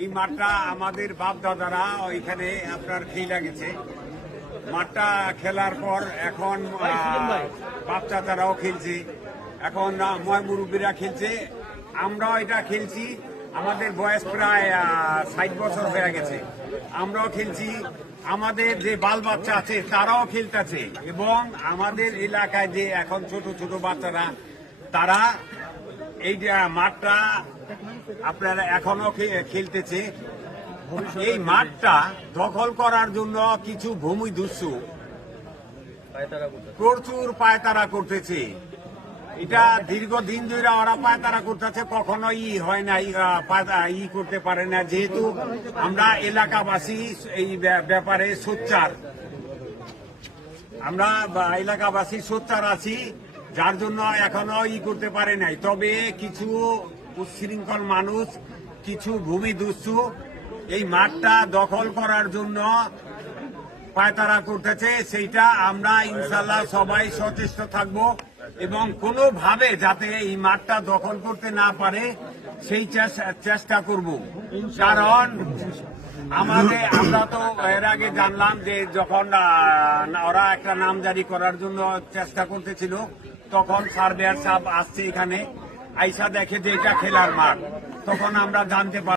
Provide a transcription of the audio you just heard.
এই মাঠটা আমাদের বাপ দাদারা ওইখানে আপনার খেলা গেছে। মাঠটা খেলার পর এখন বাচ্চাদারাও খেলছে, এখন ময় মুরব্বীরা খেলছে, আমরাও এটা খেলছি। আমাদের বয়স প্রায় 60 বছর হয়ে গেছে, আমরাও খেলছি। আমাদের যে বাল বাচ্চা আছে তারাও খেলতেছে, এবং আমাদের এলাকায় যে এখন ছোট ছোট বাচ্চারা তারা এই যে মাঠটা আপনারা এখনো খেলতেছে। এই মাঠটা দখল করার জন্য কিছু ভূমিদস্যু প্রচুর পায়তারা করতেছে। এটা দীর্ঘদিন ধরে ওরা পায়তারা করতেছে, কখনো হয় না, করতে পারে না, যেহেতু আমরা এলাকাবাসী এই ব্যাপারে সোচ্চার, আমরা এলাকাবাসী সোচ্চার আছি, যার জন্য এখনো করতে পারে নাই। তবে কিছু উচ্ছৃঙ্খল মানুষ, কিছু ভূমিদস্যু এই মাঠটা দখল করার জন্য পায়তারা করতেছে। সেইটা আমরা ইনশাল্লাহ সবাই সচেষ্ট থাকব, এবং কোনোভাবে যাতে এই মাঠটা দখল করতে না পারে সেই চেষ্টা করব। কারণ আমরা তো এর আগে জানলাম যে যখন ওরা একটা নাম জারি করার জন্য চেষ্টা করতেছিল, তখন সার্ভেয়ার সাহেব আসছে এখানে, আইসা দেখে যে এটা খেলার মাঠ, তখন আমরা জানতে পারি